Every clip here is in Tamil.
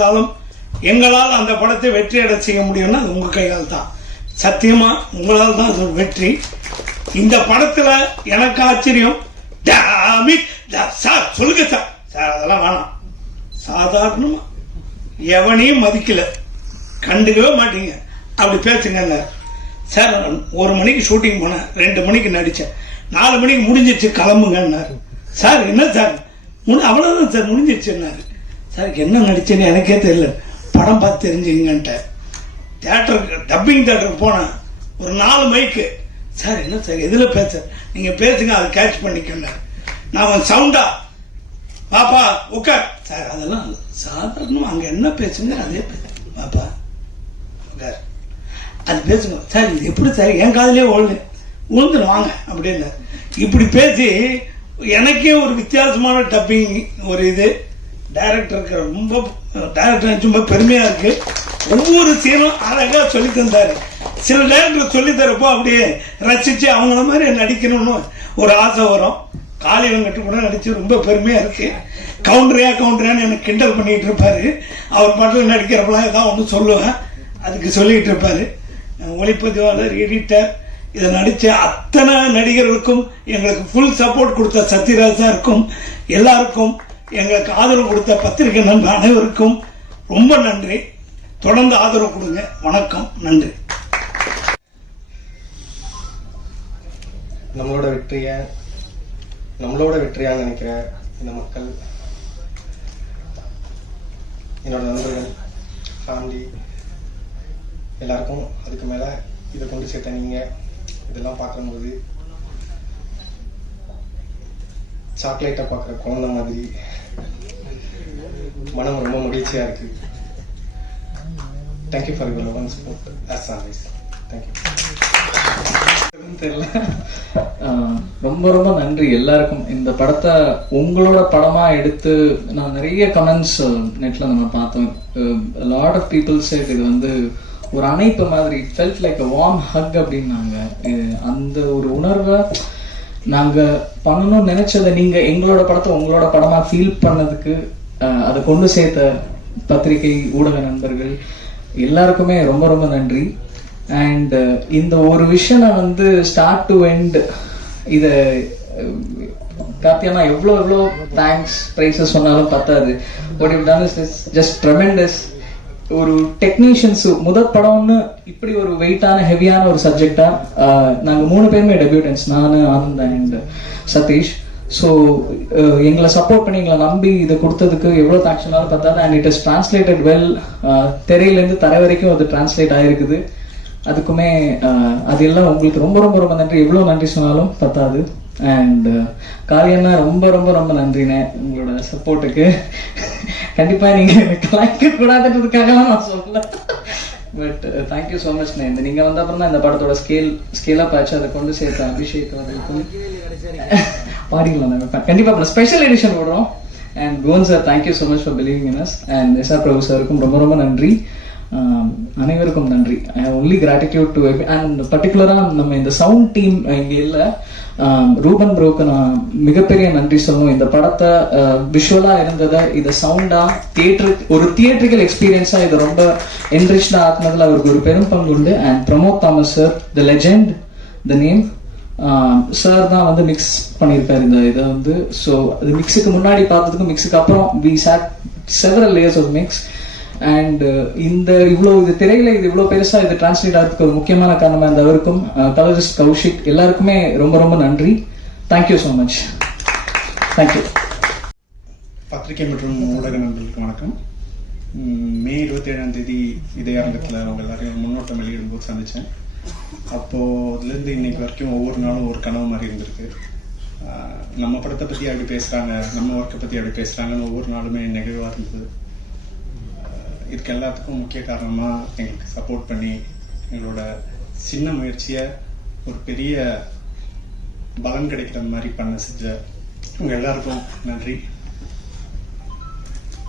இருந்தாலும் எங்களால் அந்த படத்தை வெற்றி அடை செய்ய முடியும்னா அது உங்கள் கையால் தான். சத்தியமா உங்களால் தான் அது வெற்றி. இந்த படத்துல எனக்கு ஆச்சரியம், சார் சொல்லுங்க சார். சார் அதெல்லாம் வேணாம், சாதாரணமா எவனையும் மதிக்கல, கண்டுக்கவே மாட்டீங்க, அப்படி பேசுங்க சார். 1 மணிக்கு ஷூட்டிங் போனேன், 2 மணிக்கு நடித்தேன், 4 மணிக்கு முடிஞ்சிச்சு கிளம்புங்கன்னாரு. சார் என்ன சார் அவ்வளோதான் சார் முடிஞ்சிச்சுன்னாரு. சார் என்ன நடிச்சேன்னு எனக்கே தெரியல, படம் பார்த்து தெரிஞ்சுங்கன்ட்ட. தியேட்டருக்கு டப்பிங் தியேட்டருக்கு போனேன், ஒரு 4 மைக்கு. சார் என்ன சார் எதில் பேச, நீங்கள் பேசுங்க, அதை கேட்ச் பண்ணிக்கணும். நான் சவுண்டா பாப்பா உட்கார் சார், அதெல்லாம் சாதாரணம், அங்கே என்ன பேசுங்க அதே பாப்பா உட்கார், அது பேசுங்க சார். இது எப்படி சார், என் காதலே உழுந்துடும் வாங்க அப்படின்னு இப்படி பேசி எனக்கே ஒரு வித்தியாசமான டப்பிங் ஒரு இது. டைரக்டருக்கு ரொம்ப பெருமையாக இருக்கு. ஒவ்வொரு சீனும் அழகாக சொல்லி தந்தாரு. சில டைரக்டர் சொல்லி தரப்போ அப்படியே ரசித்து அவங்கள மாதிரி நடிக்கணும்னு ஒரு ஆசை வரும். காளி வெங்கட்டு கூட நடிச்சு ரொம்ப பெருமையாக இருக்கு. கவுண்டரியான்னு எனக்கு கிண்டல் பண்ணிட்டு இருப்பாரு. அவர் பாட்டில் நடிக்கிறப்பெல்லாம் ஏதாவது ஒன்று சொல்லுவேன், அதுக்கு சொல்லிட்டு இருப்பாரு. ஒளிப்பதிவாளர், எடிட்டர், இதை நடித்த அத்தனை நடிகர்களுக்கும் எங்களுக்கு ஃபுல் சப்போர்ட் கொடுத்த சத்யராஜ் சாருக்கும் எல்லாருக்கும் எங்களுக்கு ஆதரவு கொடுத்த பத்திரிகை நண்பர் அனைவருக்கும் ரொம்ப நன்றி. தொடர்ந்து ஆதரவு கொடுங்க. வணக்கம், நன்றி. நம்மளோட வெற்றியா நினைக்கிற இந்த மக்கள், என்னோட நண்பர்கள், ஃபேமிலி எல்லாருக்கும், அதுக்கு மேல இதை கொண்டு சேர்த்த நீங்க, இதெல்லாம் பார்க்கும்போது சாக்லேட்டை பார்க்குற குழந்தை மாதிரி மனம் ரொம்ப மகிழ்ச்சியா இருக்கு. Thank you for your love and support as always. Thank you. தெரியல, ரொம்ப ரொம்ப நன்றி எல்லாருக்கும். இந்த படத்தை உங்களோட படமா எடுத்து நான் நிறைய கமெண்ட்ஸ் நெட்ல நம்ம பார்த்தோம். லாட் ஆஃப் பீப்புள் சேட் இது வந்து ஒரு அணைப்பு மாதிரி, felt like a warm hug அப்படின்னாங்க. அந்த ஒரு உணர்வை நாங்க பண்ணணும்னு நினைச்சதை நீங்க எங்களோட படத்தை உங்களோட படமா ஃபீல் பண்ணதுக்கு, அதை கொண்டு சேர்த்த பத்திரிகை ஊடக நண்பர்கள் எல்லாருக்குமே ரொம்ப ரொம்ப நன்றி. அண்ட் இந்த ஒரு விஷயம் நான் வந்து ஸ்டார்ட் டு எண்ட் இதை கார்த்தியானா எவ்வளோ தேங்க்ஸ் ப்ரைஸஸ் சொன்னாலும் பத்தாது. What you done is just tremendous. ஒரு டெக்னீஷியன்ஸ் முதல் படம்னு இப்படி ஒரு வெயிட்டான ஹெவியான ஒரு சப்ஜெக்டா நாங்கள் 3 பேருமே டெபியூட்டன்ஸ், நான், ஆனந்த் அண்ட் சதீஷ். ஸோ எங்களை சப்போர்ட் பண்ணி எங்களை நம்பி இதை கொடுத்ததுக்கு எவ்வளோ தேங்க்ஸ்னாலும் பத்தாது. And it is translated well. திரையிலேருந்து தரை வரைக்கும் அது டிரான்ஸ்லேட் ஆயிருக்குது. அதுக்குமே அது எல்லாம் உங்களுக்கு ரொம்ப ரொம்ப ரொம்ப நன்றி. எவ்வளோ நன்றி சொன்னாலும் பத்தாது. அண்ட் காளியண்ணா ரொம்ப ரொம்ப ரொம்ப நன்றிண்ணே உங்களோட சப்போர்ட்டுக்கு. கண்டிப்பா நீங்க எனக்கு கலாய்க்க கூடாதுன்றதுக்காக நான் சொல்லல, பட் தேங்க்யூ ஸோ மச்ண்ணே. இந்த நீங்க வந்த அப்புறம் தான் இந்த படத்தோட ஸ்கேல் அப் ஆச்சு. அதை கொண்டு சேர்த்த அபிஷேக் அவர்களுக்கும் பாடிக்கலாம் கண்டிப்பா ஸ்பெஷல் எடிஷன் போடுறோம். அண்ட் கோன் sir, thank you so much for believing in us. And SR Prabhu சாருக்கும் ரொம்ப ரொம்ப நன்றி. அனைவருக்கும் நன்றி. I have only gratitude to and பர்டிகுலராக நம்ம இந்த சவுண்ட் டீம் இங்கே இல்லை, ரூபன் ப்ரோக்கு நான் மிகப்பெரிய நன்றி சொல்லணும். இந்த படத்தை விஷுவலா இருந்ததை இதை சவுண்டா ஒரு தியேட்டரிக்கல் எக்ஸ்பீரியன்ஸா இதை ரொம்ப என்ரிச்டா ஆக்குனதுல அவருக்கு ஒரு பெரும் பங்கு உண்டு. And Pramod Thomas sir, the legend, the name sir தான் வந்து மிக்ஸ் பண்ணியிருக்காரு இந்த இதை வந்து. ஸோ அது மிக்ஸுக்கு முன்னாடி பார்த்ததுக்கும் மிக்ஸுக்கு அப்புறம் we shot several layers of mix. And இந்த இவ்வளோ இது திரையில இது இவ்வளோ பெருசா இது டிரான்ஸ்லேட் ஆகிறதுக்கு ஒரு முக்கியமான காரணமா இந்த அவருக்கும், கலரிஸ்ட் கௌஷிக், எல்லாருக்குமே ரொம்ப ரொம்ப நன்றி. Thank you so much. தேங்க்யூ. பத்திரிகை மற்றும் ஊடக நண்பர்களுக்கு வணக்கம். மே 27ஆம் தேதி இதே அரங்கத்தில் அவங்க எல்லாரையும் முன்னோட்டம் வெளியிடும்போது சந்தித்தேன். அப்போது அதுலேருந்து இன்னைக்கு வரைக்கும் ஒவ்வொரு நாளும் ஒரு கனவு மாதிரி இருந்திருக்கு. நம்ம படத்தை பற்றி அப்படி பேசுகிறாங்க, நம்ம ஒர்க்கை பற்றி அப்படி பேசுகிறாங்கன்னு ஒவ்வொரு நாளுமே நெகிழ்வாக இருந்தது. இதுக்கு எல்லாத்துக்கும் முக்கிய காரணமாக எங்களுக்கு சப்போர்ட் பண்ணி எங்களோட சின்ன முயற்சியை ஒரு பெரிய பலன் கிடைக்கிற மாதிரி பண்ண செஞ்ச உங்கள் எல்லாருக்கும் நன்றி.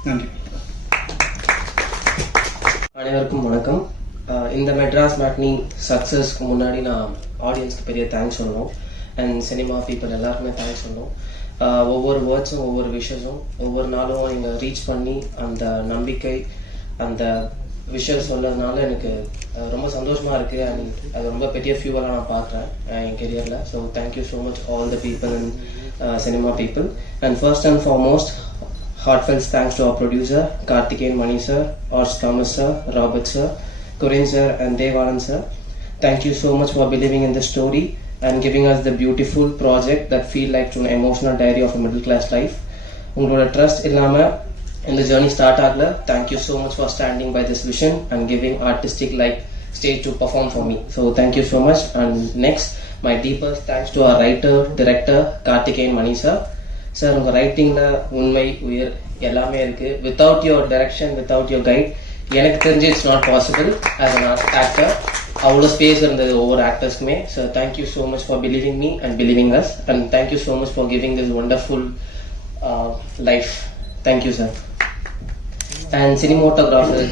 நன்றி. அனைவருக்கும் வணக்கம். இந்த மெட்ராஸ் மேட்னி சக்ஸஸ்க்கு முன்னாடி நான் ஆடியன்ஸ்க்கு பெரிய தேங்க்ஸ் சொல்லணும். அண்ட் சினிமா பீப்புள் எல்லாருக்குமே தேங்க்ஸ் சொல்லணும். ஒவ்வொரு வேர்ட்ஸும், ஒவ்வொரு விஷஸும், ஒவ்வொரு நாளும் நீங்கள் ரீச் பண்ணி அந்த நம்பிக்கை அந்த விஷயம் சொன்னதுனால எனக்கு ரொம்ப சந்தோஷமா இருக்கு அண்ட் அது ரொம்ப பெரிய ஃபியூவலாக நான் பார்க்குறேன் என் கெரியரில். So thank you so much all the people and cinema people. And first and foremost, heartfelt thanks to our producer Karthikeyan Mani sir, Ars Thomas sir, Robert sir, Corinne sir and Devanand sir. Thank you so much for believing in the story and giving us the beautiful project that feel like an emotional diary of a middle class life. உங்களோட ட்ரஸ்ட் இல்லாமல் இந்த ஜேர்னி ஸ்டார்ட் ஆகல. Thank you so much for standing by this vision and giving artistic like stage to perform for me. So thank you so much. And next my deepest thanks to our writer director Karthikeyan Mani sir. Sir உங்கள் ரைட்டிங்கில் உண்மை உயிர் எல்லாமே இருக்குது. Without your direction, without your guide எனக்கு தெரிஞ்சு it's not possible as an actor. அவ்வளோ ஸ்பேஸ் இருந்தது ஒவ்வொரு ஆக்டர்ஸ்க்குமே. So thank you so much for believing me and believing us and thank you so much for giving this wonderful life. Thank you sir. And cinematographer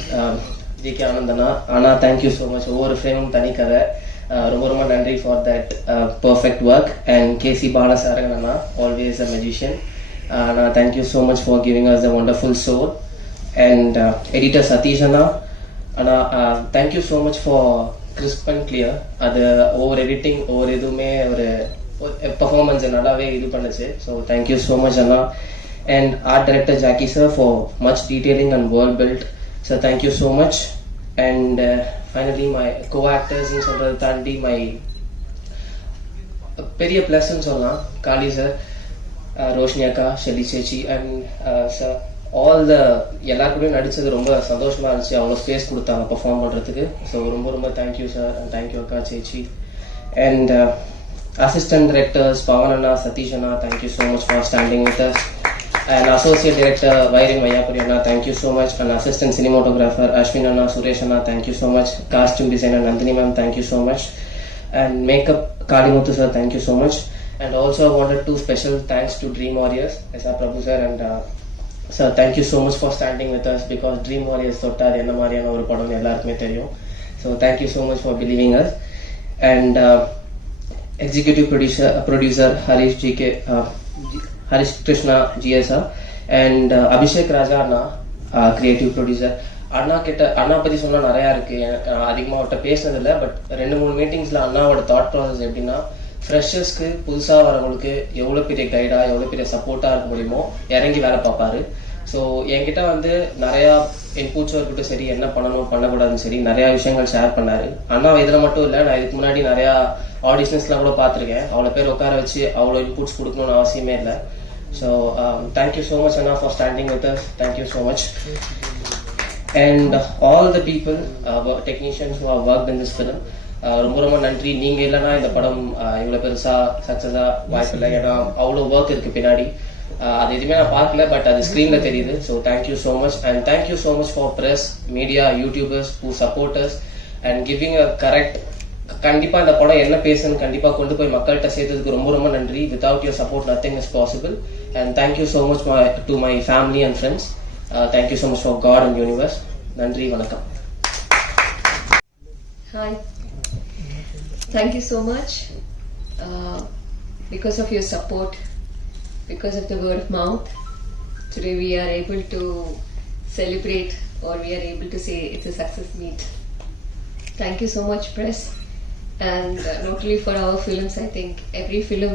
GK. ஆனந்தனா அண்ணா, தேங்க்யூ ஸோ மச். ஒவ்வொரு ஃப்ரேமும் தனி கதை. ரொம்ப ரொம்ப நன்றி for that perfect work. And KC Balasarangan அண்ணா, ஆல்வேஸ் அ மெஜிஷியன் அண்ணா, thank you so much for giving us the wonderful soul. And editor Satish அண்ணா அண்ணா, thank you so much for crisp and clear. அது ஒவ்வொரு எடிட்டிங் ஒவ்வொரு இதுவுமே ஒரு பர்ஃபார்மன்ஸை நல்லாவே இது பண்ணுச்சு. So thank you so much Anna. And art director Jackie sir for much detailing and world built. So thank you so much. And finally my co-actors in சொல்றது தாண்டி my பெரிய பிளஸ் சொல்லலாம் காளி சார், ரோஷினி அக்கா, ஷெலி சேச்சி அண்ட் சார் ஆல் த எல்லாருக்கூடயும் நடிச்சது ரொம்ப சந்தோஷமா இருந்துச்சு. அவங்க ஸ்பேஸ் கொடுத்தாங்க பர்ஃபார்ம் பண்றதுக்கு. ஸோ ரொம்ப ரொம்ப தேங்க்யூ சார் அண்ட் தேங்க்யூ அக்கா, சேச்சி. And assistant directors Pavan Anna, Satish Anna, thank you so much for standing with us. And associate director Vairin Mayapuri Anna, thank you so much. And assistant cinematographer Ashwin Anna, Suresh Anna, thank you so much. Costume designer Nandini ma'am, thank you so much. And makeup Kalimuthu sir, thank you so much. And also I wanted to special thanks to Dream Warriors, S.R. Prabhu sir and sir, thank you so much for standing with us because Dream Warriors தொட்டா என்ன மாதிரியான ஒரு படம் எல்லாருக்குமே தெரியும். So thank you so much for believing us. And executive producer Harish G.K. Harish Krishna GSR and Abhishek Raja Anna, creative producer. அண்ணா கிட்ட அண்ணா பற்றி சொன்னால் நிறையா இருக்குது. அதிகமாக அவர்கிட்ட பேசினதில்லை. பட் 2-3 மீட்டிங்ஸில் அண்ணாவோட தாட் ப்ராசஸ் எப்படின்னா, ஃப்ரெஷர்ஸ்க்கு புதுசாக வரவங்களுக்கு எவ்வளோ பெரிய கைடாக எவ்வளோ பெரிய சப்போர்ட்டாக இருக்க முடியுமோ இறங்கி வேலை பார்ப்பாரு. ஸோ என்கிட்ட வந்து நிறையா இன்புட்ஸும் இருக்கட்டும் சரி, என்ன பண்ணணும் பண்ணக்கூடாதுன்னு சரி நிறையா விஷயங்கள் ஷேர் பண்ணார். அண்ணா இதில் மட்டும் இல்லை, நான் இதுக்கு முன்னாடி நிறையா ஆடிஷன்ஸ்லாம் கூட பார்த்துருக்கேன். அவ்வளோ பேர் உட்கார வச்சு அவ்வளோ இன்புட்ஸ் கொடுக்கணும்னு அவசியமே இல்லை. ஸோ தேங்க்யூ ஸோ மச் அண்ணா for standing with us. Thank you so much. And all the people technicians who have worked in this film, ரொம்ப ரொம்ப நன்றி. நீங்கள் இல்லைன்னா இந்த படம் இவ்வளோ பெருசாக சக்ஸஸாக வாய்ப்பில்லை. ஏன்னா அவ்வளோ ஒர்க் இருக்குது பின்னாடி. அது எதுவுமே நான் பார்க்கல, பட் அது ஸ்க்ரீனில் தெரியுது. So thank you so much. And thank you so much for press, media, YouTubers who supporters and giving a correct. கண்டிப்பாக இந்த படம் என்ன பேசுன்னு கண்டிப்பாக கொண்டு போய் மக்கள்கிட்ட சேர்த்ததுக்கு ரொம்ப ரொம்ப நன்றி. Without your support nothing is possible. And thank you so much to my family and friends. Thank you so much for God and universe. நன்றி, வணக்கம். Hi. Thank you so much. Because of your support, because of the word of mouth, today we are able to celebrate, or we are able to say it's a success meet. Thank you so much, press. And not only for our films, I think every film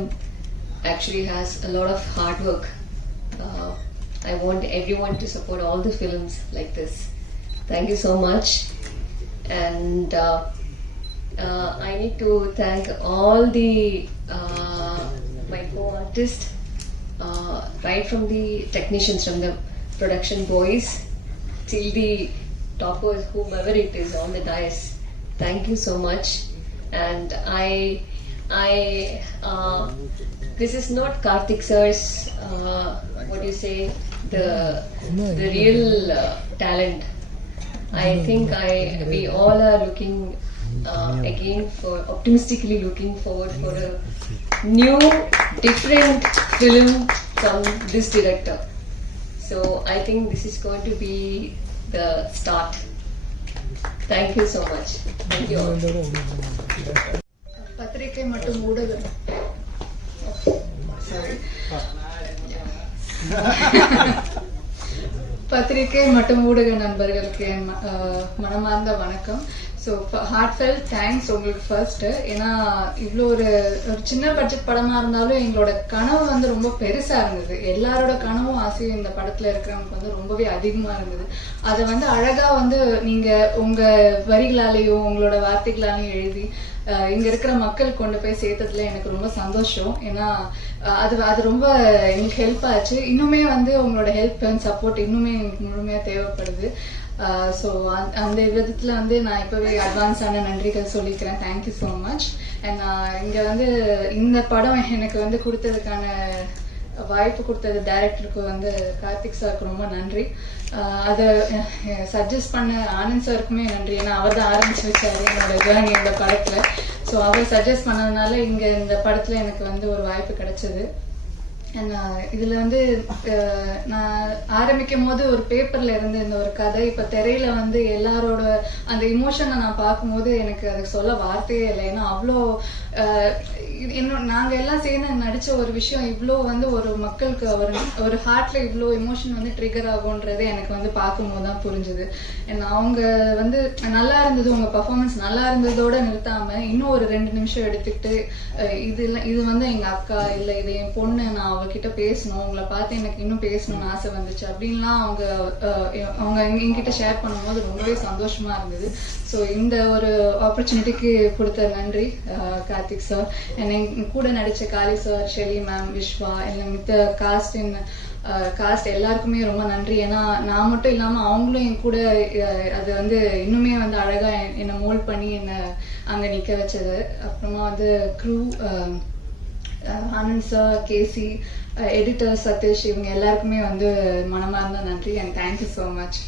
actually has a lot of hard work. I want everyone to support all the films like this. Thank you so much. And I need to thank all the my co-artists, right from the technicians, from the production boys till the toppers, whomever it is on the dais. Thank you so much. And this is not Karthik sir's what do you say, the real talent. I think we all are looking again for optimistically looking forward for a new different film from this director. So I think this is going to be the start. Thank you so much. Thank you all. பத்திரிகை மற்றும் ஊடகம், பத்திரிகை மற்றும் ஊடக நண்பர்களுக்கு என் மனமார்ந்த வணக்கம். ஸோ ஹார்ட்ஃபெல் தேங்க்ஸ் உங்களுக்கு ஃபர்ஸ்ட். ஏன்னா இவ்வளோ ஒரு சின்ன பட்ஜெட் படமா இருந்தாலும் எங்களோட கனவு வந்து ரொம்ப பெருசா இருந்தது. எல்லாரோட கனவும் ஆசையும் இந்த படத்துல இருக்கிறவங்களுக்கு வந்து ரொம்பவே அதிகமா இருந்தது. அதை வந்து அழகா வந்து நீங்க உங்க வரிகளாலேயும் உங்களோட வார்த்தைகளாலையும் எழுதி இங்க இருக்கிற மக்கள் கொண்டு போய் சேர்த்ததுல எனக்கு ரொம்ப சந்தோஷம். ஏன்னா அது ரொம்ப எங்களுக்கு ஹெல்ப் ஆச்சு. இன்னுமே வந்து உங்களோட ஹெல்ப் அண்ட் சப்போர்ட் இன்னுமே எங்களுக்கு முழுமையா தேவைப்படுது. ஸோ அந்த விதத்துல வந்து நான் இப்பவே அட்வான்ஸான நன்றிகள் சொல்லிக்கிறேன். Thank you so much. அண்ட் இங்க வந்து இந்த படம் எனக்கு வந்து கொடுத்ததுக்கான வாய்ப்பு கொடுத்தது டைரக்டருக்கு வந்து கார்த்திக் சாருக்கு ரொம்ப நன்றி. அதை சஜஸ்ட் பண்ண ஆனந்த் சாருக்குமே நன்றி. ஏன்னா அவர் தான் ஆரம்பிச்சு வச்சாரு என்னோட ஜேர்னி இந்த படத்துல. ஸோ அவர் சஜஸ்ட் பண்ணதுனால இங்க இந்த படத்துல எனக்கு வந்து ஒரு வாய்ப்பு கிடைச்சது. இதுல வந்து நான் ஆரம்பிக்கும் போது ஒரு பேப்பர்ல இருந்து இந்த ஒரு கதை இப்ப திரையில வந்து எல்லாரோட அந்த இமோஷனை நான் பார்க்கும்போது எனக்கு அதுக்கு சொல்ல வார்த்தையே இல்லை. ஏன்னா அவ்வளோ இன்னும் நாங்க எல்லாம் சேர்ந்து நடிச்ச ஒரு விஷயம் இவ்வளோ வந்து ஒரு மக்களுக்கு ஒரு ஹார்ட்ல இவ்வளோ எமோஷன் வந்து ட்ரிகர் ஆகும்ன்றது எனக்கு வந்து பார்க்கும்போது தான் புரிஞ்சுது. அவங்க வந்து நல்லா இருந்தது, உங்க பர்ஃபார்மன்ஸ் நல்லா இருந்ததோட நிறுத்தாம இன்னும் ஒரு 2 நிமிஷம் எடுத்துக்கிட்டு இது வந்து எங்க அக்கா இல்ல இது என் பொண்ணு, நான் அவகிட்ட பேசணும், உங்களை பார்த்து எனக்கு இன்னும் பேசணும்னு ஆசை வந்துச்சு அப்படின்லாம் அவங்க எங்கிட்ட ஷேர் பண்ணும்போது ரொம்பவே சந்தோஷமா இருந்தது. ஸோ இந்த ஒரு ஆப்பர்ச்சுனிட்டிக்கு கொடுத்த நன்றி கார்த்திக் சார். என் கூட நடிச்ச காளி சார், ஷெலி மேம், விஸ்வா, இல்லை மித்த காஸ்ட் எல்லாருக்குமே ரொம்ப நன்றி. ஏன்னா நான் மட்டும் இல்லாம அவங்களும் என் கூட அது வந்து இன்னுமே வந்து அழகா என்னை மோல்ட் பண்ணி என்னை அங்க நிக்க வச்சது. அப்புறமா வந்து க்ரூ ஆனந்த் சார், கேசி, எடிட்டர் சதீஷ், இவங்க எல்லாருக்குமே வந்து மனமார்ந்த நன்றி. And thank you so much.